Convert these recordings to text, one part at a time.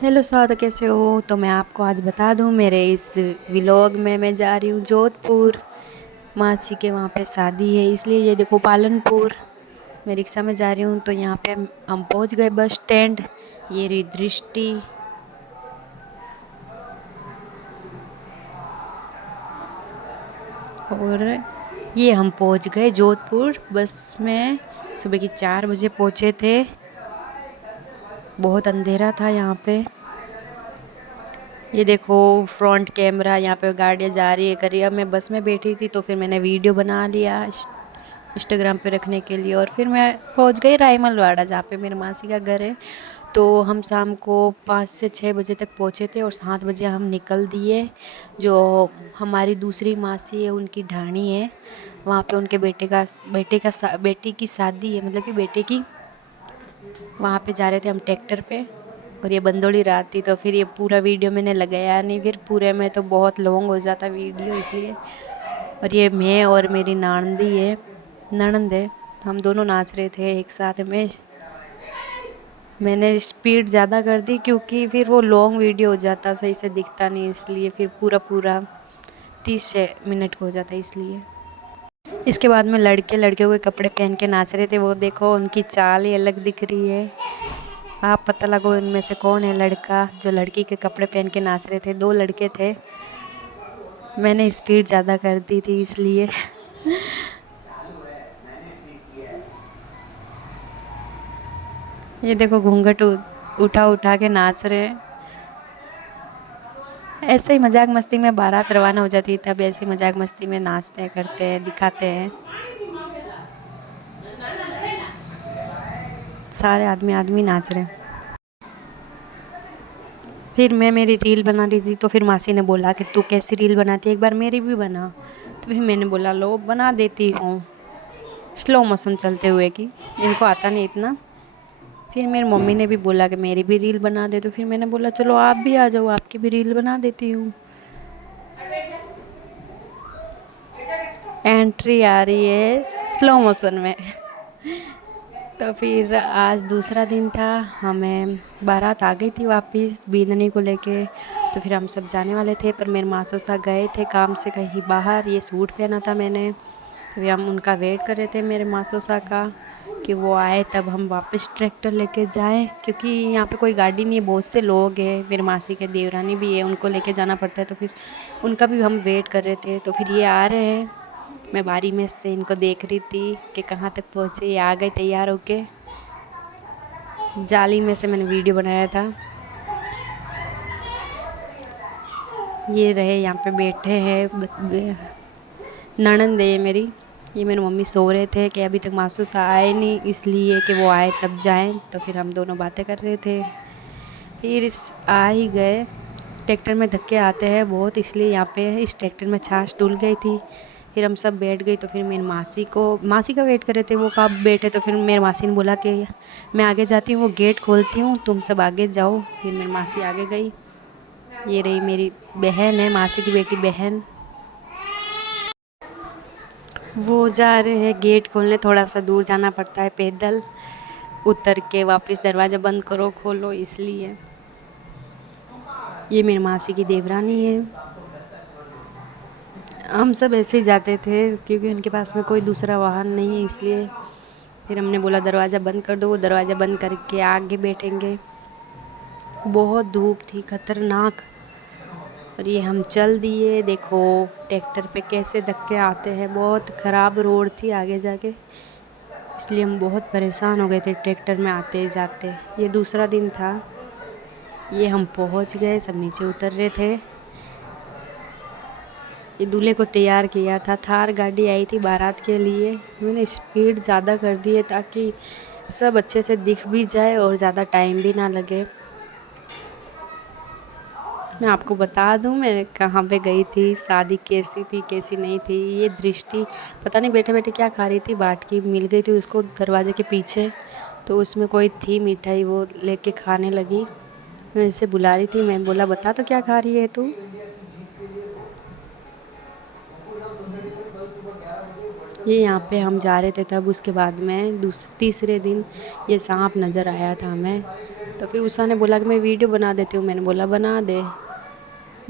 Hello साथ कैसे हो। तो मैं आपको आज बता दूं, मेरे इस व्लॉग में मैं जा रही हूँ जोधपुर। मासी के वहाँ पे शादी है, इसलिए ये देखो पालनपुर। मैं रिक्शा में जा रही हूँ। तो यहाँ पे हम पहुँच गए बस स्टैंड। ये रही दृष्टि। और ये हम पहुँच गए जोधपुर बस में। सुबह की 4 बजे पहुँचे थे। बहुत अंधेरा था यहाँ पे। ये देखो फ्रंट कैमरा, यहाँ पे गाड़ियाँ जा रही है कर रही है। अब मैं बस में बैठी थी तो फिर मैंने वीडियो बना लिया इंस्टाग्राम पे रखने के लिए। और फिर मैं पहुंच गई रायमलवाड़ा, जहाँ पे मेरे मासी का घर है। तो हम शाम को 5 से 6 बजे तक पहुँचे थे और 7 बजे हम निकल दिए। जो हमारी दूसरी मासी है उनकी ढाणी है, वहाँ पे उनके बेटी की शादी है, मतलब कि बेटे की। वहाँ पे जा रहे थे हम ट्रैक्टर पे। और ये बंदोली रात थी तो फिर ये पूरा वीडियो मैंने लगाया नहीं, फिर पूरे में तो बहुत लॉन्ग हो जाता वीडियो, इसलिए। और ये मैं और मेरी ननंद है, हम दोनों नाच रहे थे एक साथ में। मैंने स्पीड ज़्यादा कर दी क्योंकि फिर वो लॉन्ग वीडियो हो जाता, सही से दिखता नहीं, इसलिए फिर पूरा पूरा 30 मिनट को हो जाता, इसलिए। इसके बाद में लड़कियों के कपड़े पहन के नाच रहे थे। वो देखो उनकी चाल ही अलग दिख रही है। आप पता लगो इनमें से कौन है लड़का जो लड़की के कपड़े पहन के नाच रहे थे। 2 लड़के थे। मैंने स्पीड ज़्यादा कर दी थी, इसलिए। ये देखो घूंघट उठा उठा के नाच रहे हैं। ऐसे ही मजाक मस्ती में बारात रवाना हो जाती है, तब ऐसे मजाक मस्ती में नाचते हैं, करते हैं, दिखाते हैं। सारे आदमी आदमी नाच रहे हैं। फिर मैं मेरी रील बना रही थी तो फिर मासी ने बोला कि तू कैसी रील बनाती है, एक बार मेरी भी बना। तो फिर मैंने बोला लो बना देती हूँ, स्लो मोशन चलते हुए की। इनको आता नहीं इतना। फिर मेरी मम्मी ने भी बोला कि मेरी भी रील बना दे, तो फिर मैंने बोला चलो आप भी आ जाओ, आपकी भी रील बना देती हूँ। एंट्री आ रही है स्लो मोशन में। तो फिर आज दूसरा दिन था, हमें बारात आ गई थी वापस बींदनी को लेके। तो फिर हम सब जाने वाले थे, पर मेरे मासोसा गए थे काम से कहीं बाहर। ये सूट पहना था मैंने, तो फिर हम उनका वेट कर रहे थे मेरे मासोसा का कि वो आए तब हम वापस ट्रैक्टर लेके जाएं, क्योंकि यहाँ पे कोई गाड़ी नहीं है, बहुत से लोग हैं। मेरे मासी के देवरानी भी है, उनको लेके जाना पड़ता है, तो फिर उनका भी हम वेट कर रहे थे। तो फिर ये आ रहे हैं। मैं बारी में से इनको देख रही थी कि कहाँ तक पहुँचे। ये आ गए तैयार होके। जाली में से मैंने वीडियो बनाया था। ये रहे यहाँ पे बैठे हैं। ननंद है ये मेरी। ये मेरी मम्मी सो रहे थे कि अभी तक मासूसा आए नहीं, इसलिए कि वो आए तब जाएं। तो फिर हम दोनों बातें कर रहे थे। फिर आ ही गए। ट्रैक्टर में धक्के आते हैं बहुत, इसलिए यहाँ पे इस ट्रैक्टर में छाछ डूल गई थी। फिर हम सब बैठ गए। तो फिर मेरी मासी का वेट कर रहे थे, वो कब बैठे। तो फिर मेरी मासी ने बोला कि मैं आगे जाती हूँ, वो गेट खोलती हूँ, तुम सब आगे जाओ। फिर मेरी मासी आगे गई। ये रही मेरी बहन है, मासी की बेटी बहन। वो जा रहे हैं गेट खोलने, थोड़ा सा दूर जाना पड़ता है पैदल। उतर के वापस दरवाज़ा बंद करो खोलो, इसलिए। ये मेरी मासी की देवरानी है। हम सब ऐसे ही जाते थे क्योंकि उनके पास में कोई दूसरा वाहन नहीं है, इसलिए। फिर हमने बोला दरवाज़ा बंद कर दो, वो दरवाज़ा बंद करके आगे बैठेंगे। बहुत धूप थी खतरनाक। और ये हम चल दिए। देखो ट्रैक्टर पे कैसे धक्के आते हैं, बहुत ख़राब रोड थी आगे जाके, इसलिए हम बहुत परेशान हो गए थे ट्रैक्टर में आते जाते। ये दूसरा दिन था। ये हम पहुंच गए, सब नीचे उतर रहे थे। ये दूल्हे को तैयार किया था, थार गाड़ी आई थी बारात के लिए। मैंने स्पीड ज़्यादा कर दी है ताकि सब अच्छे से दिख भी जाए और ज़्यादा टाइम भी ना लगे। मैं आपको बता दूं मैं कहाँ पे गई थी, शादी कैसी थी कैसी नहीं थी। ये दृष्टि पता नहीं बैठे बैठे क्या खा रही थी, बाट की मिल गई थी उसको दरवाजे के पीछे। तो उसमें कोई थी मिठाई, वो लेके खाने लगी। मैं इसे बुला रही थी, मैं बोला बता तो क्या खा रही है तू। ये यहाँ पे हम जा रहे थे, तब उसके बाद में तीसरे दिन ये सांप नज़र आया था हमें। तो फिर उषा ने बोला कि मैं वीडियो बना देती हूँ। मैंने बोला बना दे।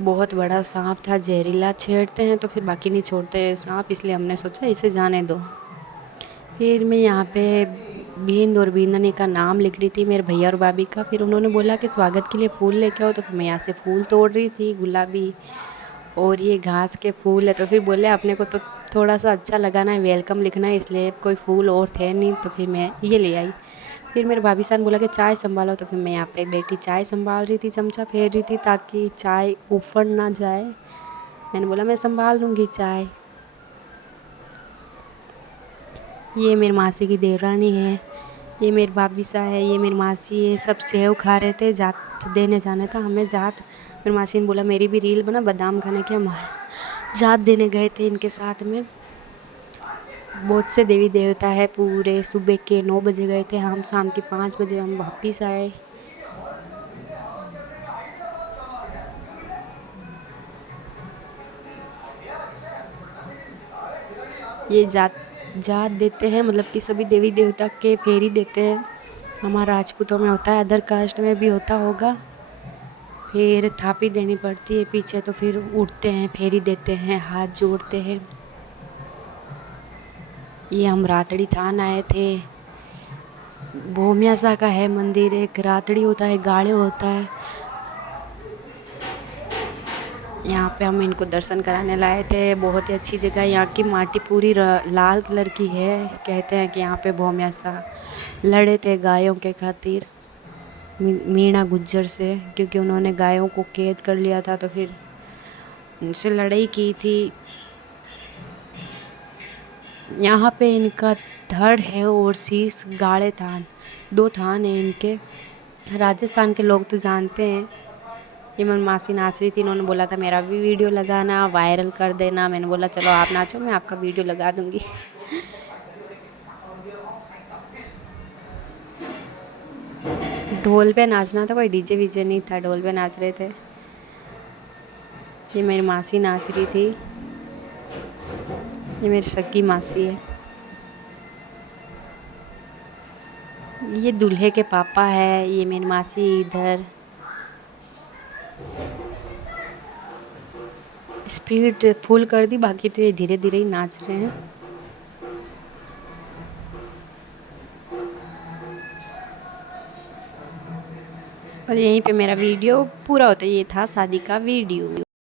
बहुत बड़ा सांप था, जहरीला छेड़ते हैं तो फिर बाकी नहीं छोड़ते सांप, इसलिए हमने सोचा इसे जाने दो। फिर मैं यहाँ पे भिंद और भिंदनी का नाम लिख रही थी, मेरे भैया और भाभी का। फिर उन्होंने बोला कि स्वागत के लिए फूल लेके आओ, तो फिर मैं यहाँ से फूल तोड़ रही थी, गुलाबी और ये घास के फूल है। तो फिर बोले अपने को तो थोड़ा सा अच्छा लगाना है, वेलकम लिखना है, इसलिए कोई फूल और थे नहीं तो फिर मैं ये ले आई। फिर मेरे भाभी साहब बोला कि चाय संभालो, तो फिर मैं यहाँ पे बैठी चाय संभाल रही थी, चमचा फेर रही थी ताकि चाय उफड़ ना जाए। मैंने बोला मैं संभाल लूँगी चाय। ये मेरी मासी की देवरानी है, ये मेरी भाभी सा है, ये मेरी मासी है। सब सेव खा रहे थे, जात देने जाना था हमें जात। मेरी मासी ने बोला मेरी भी रील बना बादाम खाने के, हम जात देने गए थे इनके साथ में। बहुत से देवी देवता है, पूरे सुबह के 9 बजे गए थे हम, शाम के 5 बजे हम वापस आए। ये जात जात देते हैं, मतलब कि सभी देवी देवता के फेरी देते हैं। हमारा राजपूतों में होता है, अदर कास्ट में भी होता होगा। फिर थापी देनी पड़ती है पीछे, तो फिर उठते हैं, फेरी देते हैं, हाथ जोड़ते हैं। ये हम रातड़ी थान आए थे। भोमिया सा का है मंदिर, एक रातड़ी होता है, गाड़े होता है। यहाँ पे हम इनको दर्शन कराने लाए थे। बहुत ही अच्छी जगह, यहाँ की माटी पूरी लाल कलर की है। कहते हैं कि यहाँ पे भोमिया सा लड़े थे गायों के खातिर मीणा गुज्जर से, क्योंकि उन्होंने गायों को कैद कर लिया था, तो फिर उनसे लड़ाई की थी। यहाँ पे इनका धड़ है और शीश गाड़े थान, 2 थान है इनके। राजस्थान के लोग तो जानते हैं। ये मेरी मासी नाच रही थी, इन्होंने बोला था मेरा भी वीडियो लगाना, वायरल कर देना। मैंने बोला चलो आप नाचो, मैं आपका वीडियो लगा दूँगी। ढोल पे नाचना था, कोई डीजे वीजे नहीं था, ढोल पे नाच रहे थे। ये मेरी मासी नाच रही थी, ये मेरी सगी मासी है। ये दूल्हे के पापा है, ये मेरी मासी इधर। स्पीड फुल कर दी, बाकी तो ये धीरे धीरे ही नाच रहे हैं। और यहीं पे मेरा वीडियो पूरा होता है। ये था शादी का वीडियो।